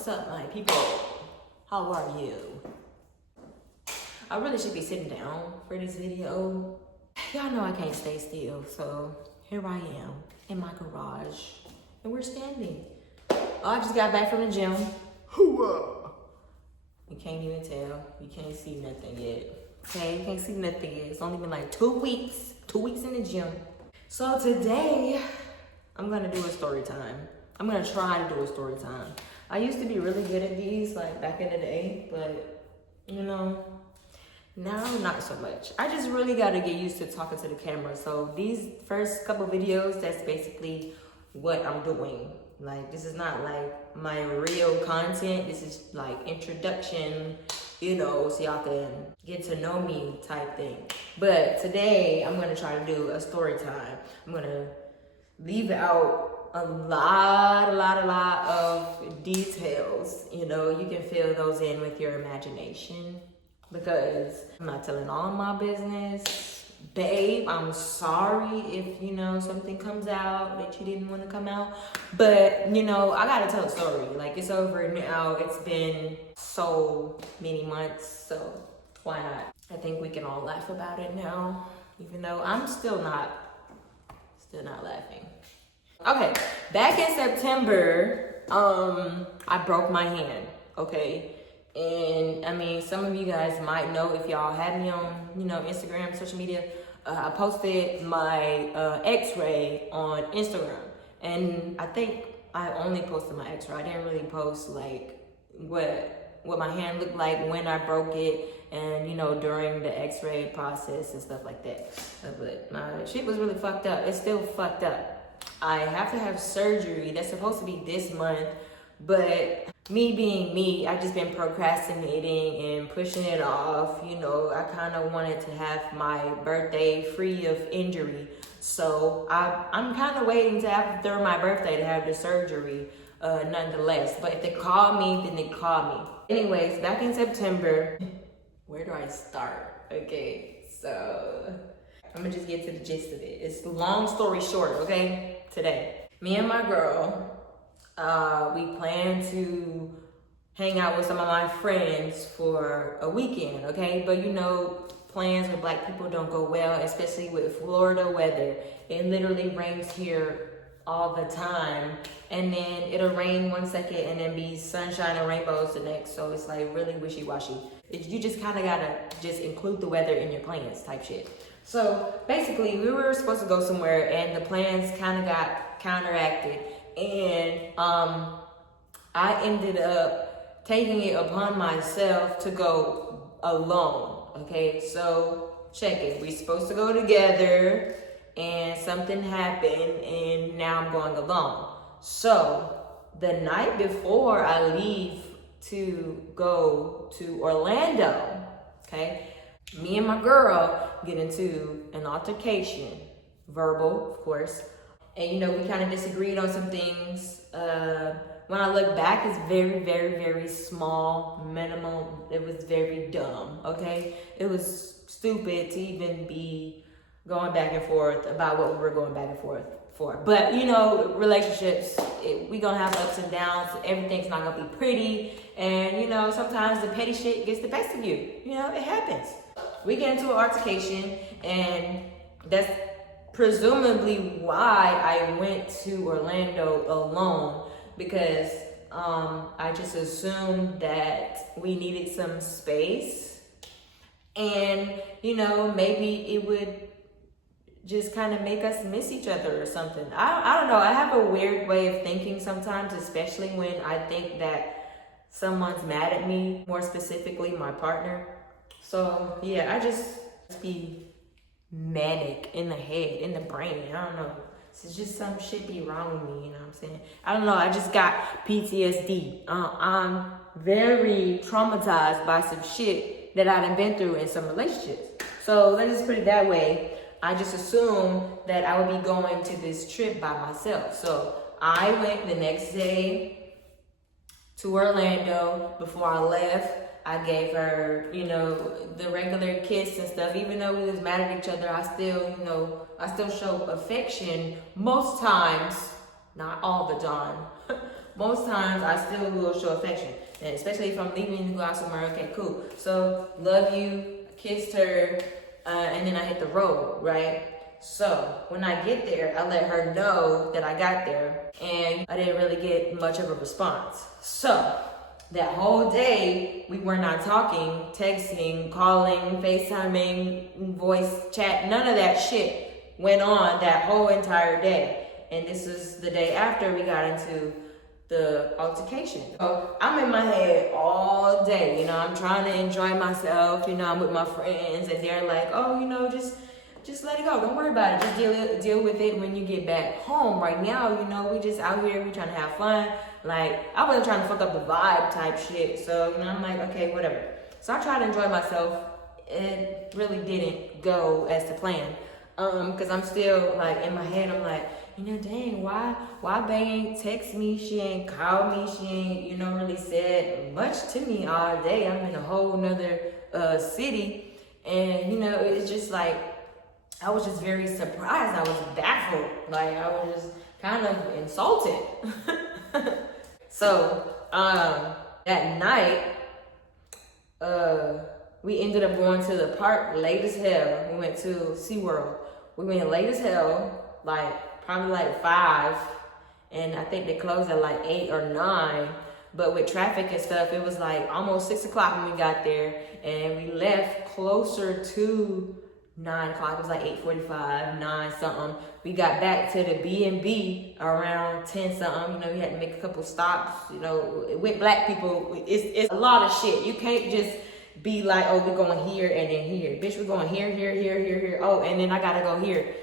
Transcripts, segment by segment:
What's up, my people? How are you? I really should be sitting down for this video. Y'all know I can't stay still, so here I am in my garage, and we're standing. Oh, I just got back from the gym. Hooah! You can't even tell. You can't see nothing yet. Okay, you can't see nothing yet. It's only been like 2 weeks. 2 weeks in the gym. So today, I'm gonna do a story time. I'm gonna try to do a story time. I used to be really good at these, like back in the day, but you know, now not so much. I just really gotta get used to talking to the camera. So these first couple videos, that's basically what I'm doing. Like, this is not like my real content. This is like introduction, you know, so y'all can get to know me type thing. But today I'm gonna try to do a story time. I'm gonna leave out a lot of details. You know, you can fill those in with your imagination, because I'm not telling all of my business. Babe, I'm sorry if, you know, something comes out that you didn't want to come out. But, you know, I gotta tell a story. Like, it's over now. It's been so many months, so why not? I think we can all laugh about it now, even though I'm still not laughing. Okay, back in September, I broke my hand, okay? And I mean, some of you guys might know if y'all have me on, you know, Instagram, social media. I posted my x-ray on Instagram. And I think I only posted my x-ray. I didn't really post like what my hand looked like when I broke it, and you know, during the x-ray process and stuff like that. But my shit was really fucked up. It's still fucked up. I have to have surgery. That's supposed to be this month, but me being me, I've just been procrastinating and pushing it off. You know, I kind of wanted to have my birthday free of injury. So I'm kind of waiting to after my birthday to have the surgery, nonetheless. But if they call me, then they call me. Anyways, back in September, where do I start? Okay, so I'm gonna just get to the gist of it. It's long story short, okay? Today, me and my girl, we plan to hang out with some of my friends for a weekend, okay? But you know, plans with black people don't go well, especially with Florida weather. It literally rains here all the time, and then it'll rain 1 second and then be sunshine and rainbows the next. So it's like really wishy-washy. You just kind of gotta just include the weather in your plans type shit. So basically, we were supposed to go somewhere, and the plans kind of got counteracted, and I ended up taking it upon myself to go alone. Okay, so check it. We're supposed to go together, and something happened, and now I'm going alone. So the night before I leave to go to Orlando, okay, me and my girl get into an altercation, verbal, of course. And, you know, we kind of disagreed on some things. When I look back, it's very small, minimal. It was very dumb, okay? It was stupid to even be going back and forth about what we were going back and forth for. But, you know, relationships, we gonna have ups and downs. Everything's not gonna be pretty. And, you know, sometimes the petty shit gets the best of you. You know, it happens. We get into an altercation, and that's presumably why I went to Orlando alone, because I just assumed that we needed some space, and you know, maybe it would just kind of make us miss each other or something. I don't know. I have a weird way of thinking sometimes, especially when I think that someone's mad at me, more specifically my partner. So yeah, I just be manic in the head, in the brain. I don't know. It's just some shit be wrong with me, you know what I'm saying? I don't know. I just got PTSD. I'm very traumatized by some shit that I done been through in some relationships. So let's just put it that way. I just assumed that I would be going to this trip by myself. So I went the next day to Orlando. Before I left, I gave her, you know, the regular kiss and stuff. Even though we was mad at each other, I still, you know, I still show affection most times, not all the time. most times I still will show affection. And especially if I'm leaving to go out somewhere, okay, cool. So, love you, kissed her, and then I hit the road, right? So, when I get there, I let her know that I got there, and I didn't really get much of a response. So, that whole day, we were not talking, texting, calling, FaceTiming, voice chat, none of that shit went on that whole entire day. And this is the day after we got into the altercation. So I'm in my head all day, you know, I'm trying to enjoy myself, you know, I'm with my friends and they're like, oh, you know, just let it go. Don't worry about it. Just deal with it when you get back home. Right now, you know, we just out here, we trying to have fun. Like, I wasn't trying to fuck up the vibe type shit. So, you know, I'm like, okay, whatever. So I tried to enjoy myself. It really didn't go as to plan. Cause I'm still like in my head, I'm like, you know, dang, why Bae ain't text me? She ain't called me. She ain't, you know, really said much to me all day. I'm in a whole nother city. And, you know, it's just like, I was just very surprised. I was baffled. Like, I was just kind of insulted. So, that night, we ended up going to the park late as hell. We went to SeaWorld. We went late as hell, like probably like 5. And I think they closed at like 8 or 9. But with traffic and stuff, it was like almost 6 o'clock when we got there. And we left closer to 9 o'clock. It was like 8:45, 9 something. We got back to the B&B around 10 something. You know, we had to make a couple stops. You know, with black people, it's a lot of shit. You can't just be like, oh, we're going here and then here. Bitch, we're going here, here, here, here, here. Oh, and then I gotta go here.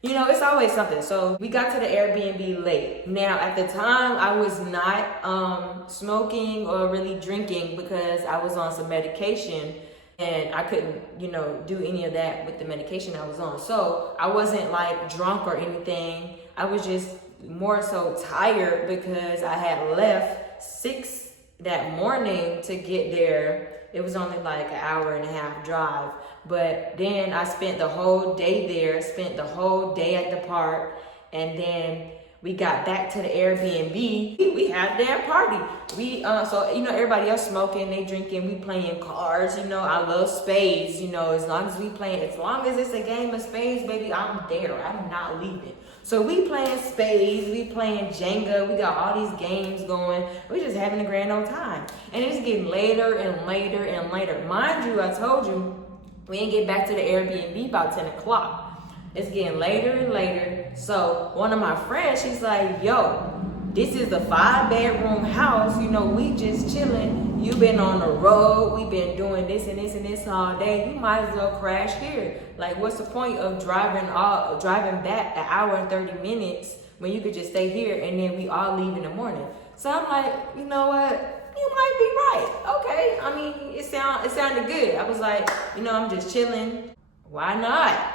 You know, it's always something. So we got to the Airbnb late. Now, at the time, I was not smoking or really drinking because I was on some medication. And I couldn't, you know, do any of that with the medication I was on. So I wasn't like drunk or anything. I was just more so tired because I had left 6 that morning to get there. It was only like an hour and a half drive. But then I spent the whole day there, spent the whole day at the park. And then we got back to the Airbnb. We had a damn party. So, you know, everybody else smoking, they drinking, we playing cards. You know, I love spades. You know, as long as it's a game of spades, baby, I'm there. I'm not leaving. So we playing spades, we playing Jenga. We got all these games going. We just having a grand old time. And it's getting later and later and later. Mind you, I told you, we didn't get back to the Airbnb about 10 o'clock. It's getting later and later. So one of my friends, she's like, yo, this is a 5-bedroom house. You know, we just chilling. You been on the road. We been doing this and this and this all day. You might as well crash here. Like, what's the point of driving back an hour and 30 minutes when you could just stay here and then we all leave in the morning? So I'm like, you know what? You might be right. Okay. I mean, it sounded good. I was like, you know, I'm just chilling. Why not?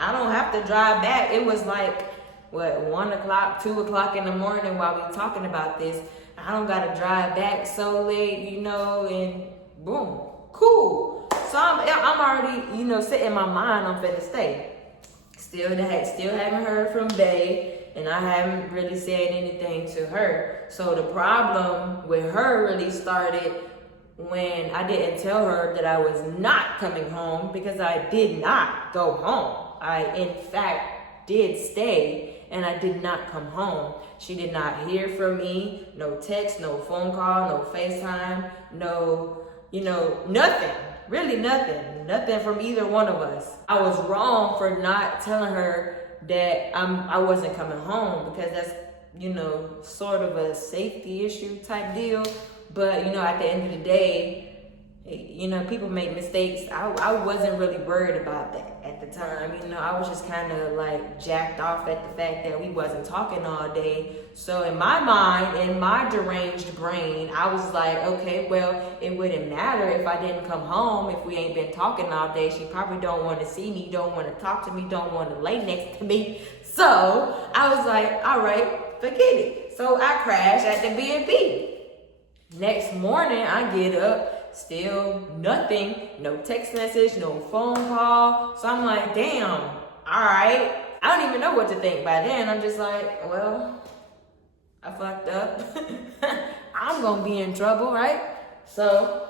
I don't have to drive back. It was like, 1 o'clock, 2 o'clock in the morning while we talking about this. I don't got to drive back so late, you know, and boom, cool. So I'm already, you know, setting my mind I'm finna stay. Still haven't heard from Bae, and I haven't really said anything to her. So the problem with her really started when I didn't tell her that I was not coming home, because I did not go home. I, in fact, did stay, and I did not come home. She did not hear from me, no text, no phone call, no FaceTime, no, you know, nothing, really nothing from either one of us. I was wrong for not telling her that I wasn't coming home, because that's, you know, sort of a safety issue type deal. But, you know, at the end of the day, you know, people make mistakes. I wasn't really worried about that at the time. You know, I was just kind of like jacked off at the fact that we wasn't talking all day. So in my mind, in my deranged brain, I was like, okay, well, it wouldn't matter if I didn't come home. If we ain't been talking all day, she probably don't want to see me, don't want to talk to me, don't want to lay next to me. So I was like, all right, forget it. So I crashed at the B&B. Next morning, I get up, still nothing, no text message, no phone call. So I'm like, damn, all right. I don't even know what to think by then. I'm just like, well, I fucked up. I'm gonna be in trouble, right? So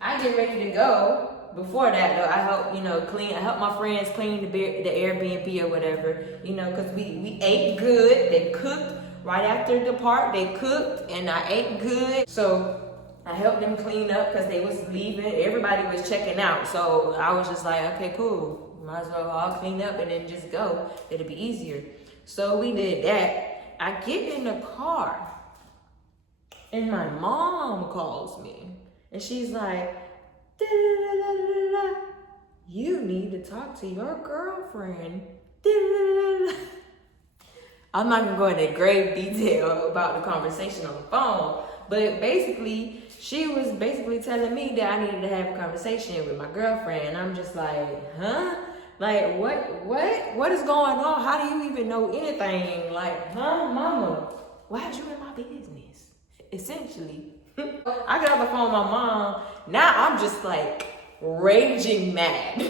I get ready to go. Before that though, I help, clean. I help my friends clean the Airbnb or whatever, cause we ate good. They cooked right after the park. They cooked and I ate good. So I helped them clean up cause they was leaving. Everybody was checking out. So I was just like, okay, cool. Might as well all clean up and then just go. It'll be easier. So we did that. I get in the car and my mom calls me and she's like, you need to talk to your girlfriend. I'm not gonna go into grave detail about the conversation on the phone, but basically, she was basically telling me that I needed to have a conversation with my girlfriend. And I'm just like, huh? Like, what is going on? How do you even know anything? Like, huh, mama? Why'd you in my business? Essentially. I got off the phone with my mom. Now I'm just like raging mad.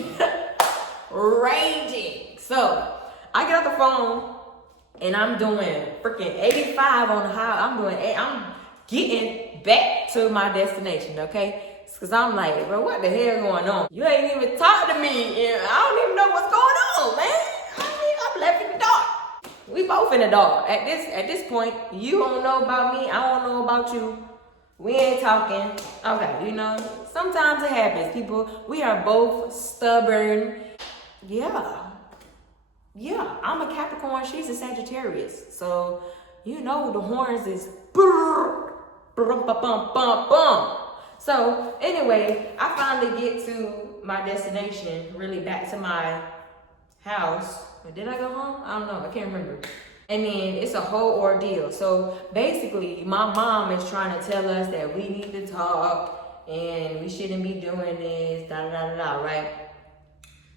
Raging. So I get off the phone and I'm doing freaking 85 on the highway. I'm getting back to my destination, okay? Cause I'm like, bro, what the hell going on? You ain't even talked to me and I don't even know what's going on, man. I'm left in the dark. We both in the dark. At this point, you don't know about me, I don't know about you. We ain't talking. Okay, sometimes it happens. People, we are both stubborn. Yeah, I'm a Capricorn, she's a Sagittarius. So, the horns is So, anyway, I finally get to my destination, really back to my house. Did I go home? I don't know, I can't remember. And then it's a whole ordeal. So basically, my mom is trying to tell us that we need to talk and we shouldn't be doing this, right?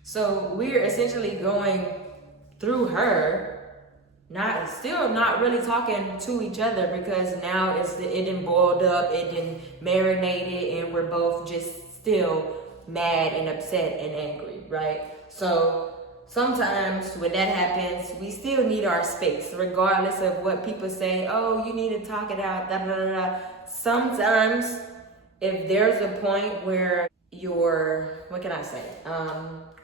So we're essentially going through her, still not really talking to each other because now it done boiled up, it done marinated, and we're both just still mad and upset and angry, right? So sometimes when that happens, we still need our space, regardless of what people say. Oh, you need to talk it out, Sometimes, if there's a point where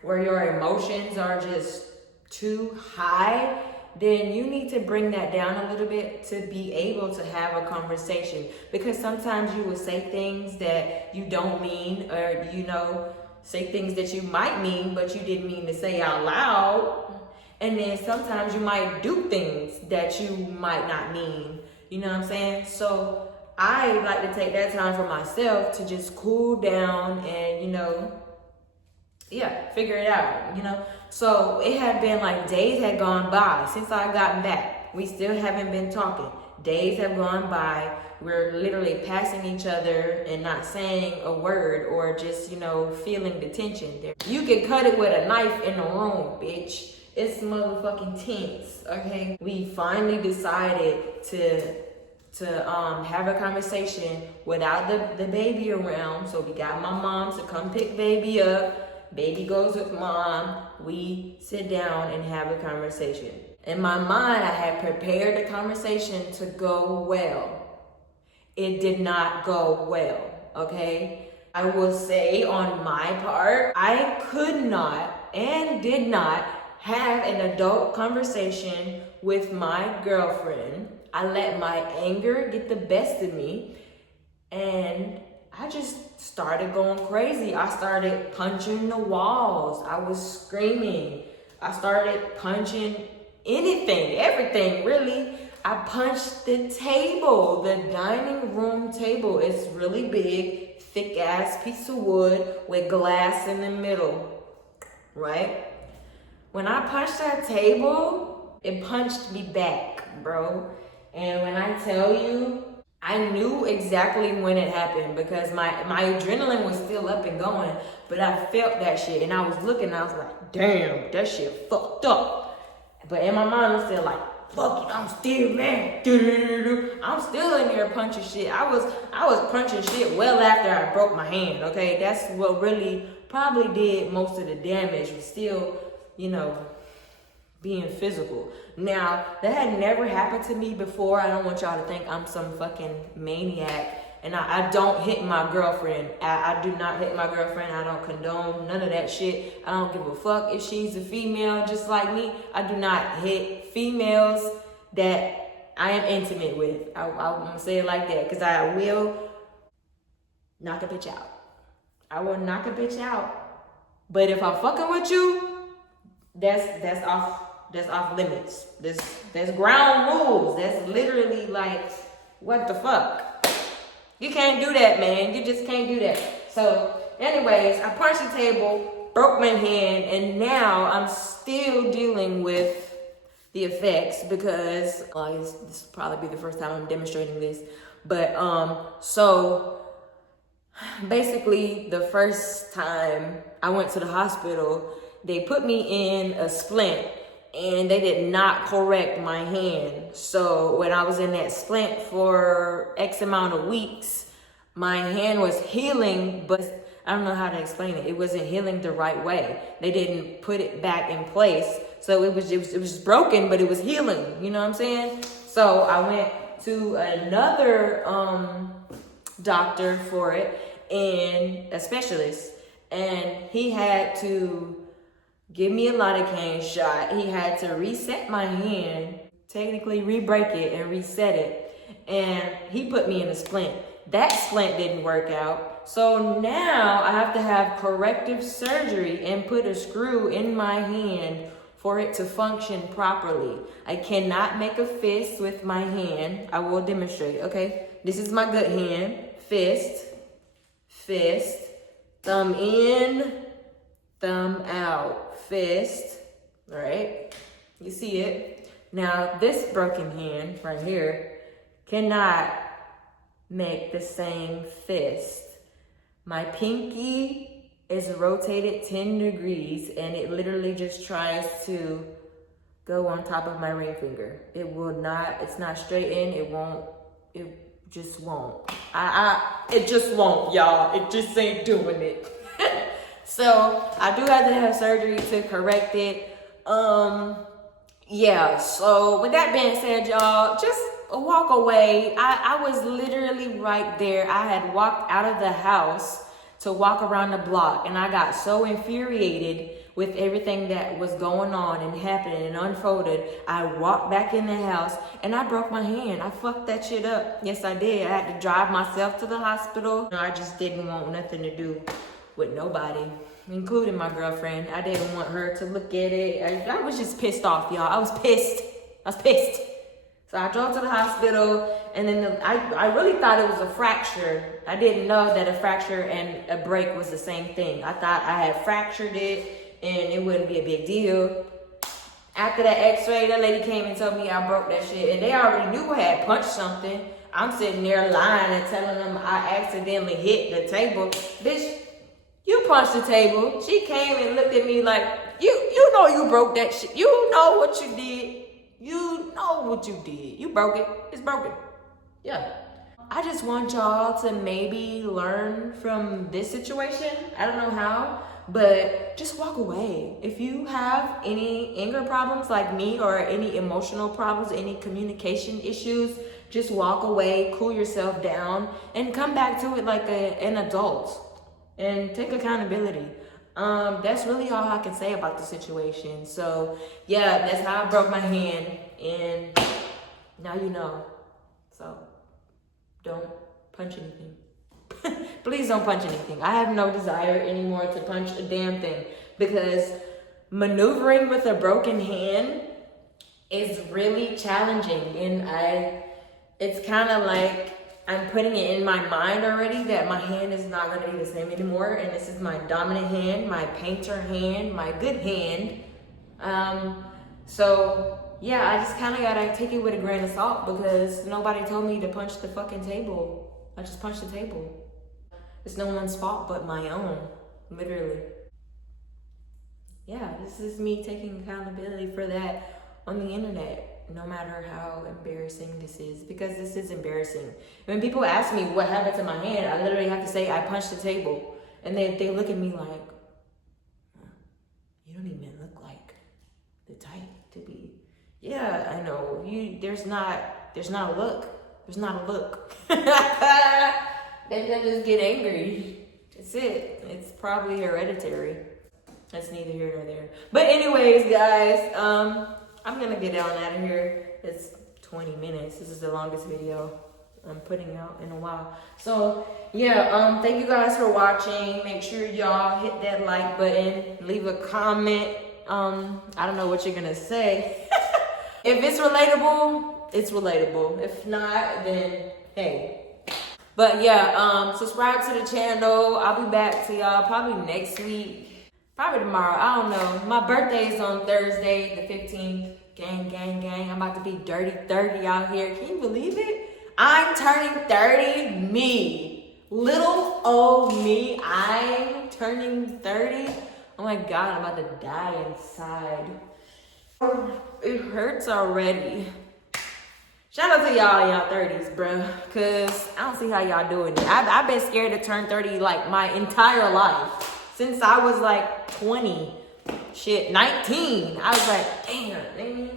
where your emotions are just too high, then you need to bring that down a little bit to be able to have a conversation. Because sometimes you will say things that you don't mean, or say things that you might mean, but you didn't mean to say out loud. And then sometimes you might do things that you might not mean. You know what I'm saying? So I like to take that time for myself to just cool down and, figure it out, So it had been like days had gone by since I gotten back. We still haven't been talking. Days have gone by. We're literally passing each other and not saying a word or just, feeling the tension there. You can cut it with a knife in the room, bitch. It's motherfucking tense, okay? We finally decided to have a conversation without the baby around. So we got my mom to come pick baby up. Baby goes with mom. We sit down and have a conversation. In my mind, I had prepared the conversation to go well. It did not go well, okay? I will say on my part, I could not and did not have an adult conversation with my girlfriend. I let my anger get the best of me and I just started going crazy. I started punching the walls. I was screaming. I started punching anything, everything really. I punched the table, the dining room table. It's really big, thick ass piece of wood with glass in the middle, right? When I punched that table, it punched me back, bro. And when I tell you, I knew exactly when it happened because my adrenaline was still up and going, but I felt that shit and I was looking and I was like, damn, that shit fucked up. But in my mind, I'm still like, fuck it, I'm still mad. I'm still in there punching shit. I was punching shit well after I broke my hand, okay? That's what really probably did most of the damage. Was still, being physical. Now, that had never happened to me before. I don't want y'all to think I'm some fucking maniac. And I don't hit my girlfriend. I do not hit my girlfriend. I don't condone none of that shit. I don't give a fuck if she's a female just like me. I do not hit females that I am intimate with. I'm gonna say it like that, because I will knock a bitch out. I will knock a bitch out. But if I'm fucking with you, that's off limits. There's ground rules. That's literally like, what the fuck? You can't do that, man. You just can't do that. So, anyways, I punched the table, broke my hand, and now I'm still dealing with the effects because this will probably be the first time I'm demonstrating this. But so basically, the first time I went to the hospital, they put me in a splint, and they did not correct my hand. So when I was in that splint for X amount of weeks, my hand was healing, but I don't know how to explain it. It wasn't healing the right way. They didn't put it back in place. So it was broken, but it was healing. You know what I'm saying? So I went to another doctor for it, and a specialist, and he had to give me a lidocaine shot. He had to reset my hand, technically re-break it and reset it. And he put me in a splint. That splint didn't work out. So now I have to have corrective surgery and put a screw in my hand for it to function properly. I cannot make a fist with my hand. I will demonstrate, okay? This is my good hand. Fist, thumb in, thumb out. Fist, all right? You see it? Now, this broken hand right here cannot make the same fist. My pinky is rotated 10 degrees, and it literally just tries to go on top of my ring finger. It will not, it's not straight in, it won't, it just won't. It just won't, y'all. It just ain't doing it. So I do have to have surgery to correct it. Yeah, so with that being said, y'all, just walk away. I was literally right there. I had walked out of the house to walk around the block, and I got so infuriated with everything that was going on and happening and unfolded. I walked back in the house and I broke my hand. I fucked that shit up. Yes, I did. I had to drive myself to the hospital. I just didn't want nothing to do with nobody, including my girlfriend. I didn't want her to look at it. I was just pissed off, y'all. I was pissed. So I drove to the hospital, and then I really thought it was a fracture. I didn't know that a fracture and a break was the same thing. I thought I had fractured it, and it wouldn't be a big deal. After that x-ray, that lady came and told me I broke that shit, and they already knew I had punched something. I'm sitting there lying and telling them I accidentally hit the table. Bitch, you punched the table. She came and looked at me like, you know you broke that shit. You know what you did. You know what you did. You broke it. It's broken. Yeah. I just want y'all to maybe learn from this situation. I don't know how, but just walk away. If you have any anger problems like me, or any emotional problems, any communication issues, just walk away, cool yourself down, and come back to it like an adult. And take accountability. That's really all I can say about the situation. So yeah, that's how I broke my hand, and now you know. So don't punch anything. Please don't punch anything. I have no desire anymore to punch a damn thing, because maneuvering with a broken hand is really challenging, and it's kind of like I'm putting it in my mind already that my hand is not going to be the same anymore. And this is my dominant hand, my painter hand, my good hand. So yeah, I just kind of got to take it with a grain of salt, because nobody told me to punch the fucking table. I just punched the table. It's no one's fault but my own, literally. Yeah, this is me taking accountability for that on the internet. No matter how embarrassing this is, because this is embarrassing. When people ask me what happened to my hand, I literally have to say I punched the table, and they look at me like, you don't even look like the type Yeah, I know. There's not a look. There's not a look. They just get angry. That's it. It's probably hereditary. That's neither here nor there. But anyways, guys, I'm gonna get on out of here. It's 20 minutes. This is the longest video I'm putting out in a while. So yeah, thank you guys for watching. Make sure y'all hit that like button, leave a comment. I don't know what you're gonna say. If it's relatable, it's relatable. If not, then hey. But yeah, subscribe to the channel. I'll be back to y'all probably next week. Probably tomorrow, I don't know. My birthday is on Thursday, the 15th. Gang, gang, gang. I'm about to be dirty 30 out here. Can you believe it? I'm turning 30, me. Little old me, I'm turning 30. Oh my God, I'm about to die inside. It hurts already. Shout out to y'all in y'all 30s, bro. Cause I don't see how y'all doing it. I've been scared to turn 30 like my entire life. Since I was like 20. Shit, 19. I was like, damn, nigga.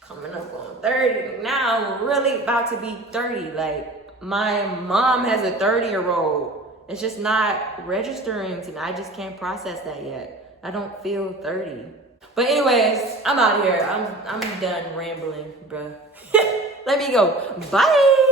Coming up on 30. Now I'm really about to be 30. Like, my mom has a 30-year-old. It's just not registering to me. I just can't process that yet. I don't feel 30. But anyways, I'm out of here. I'm done rambling, bro. Let me go. Bye.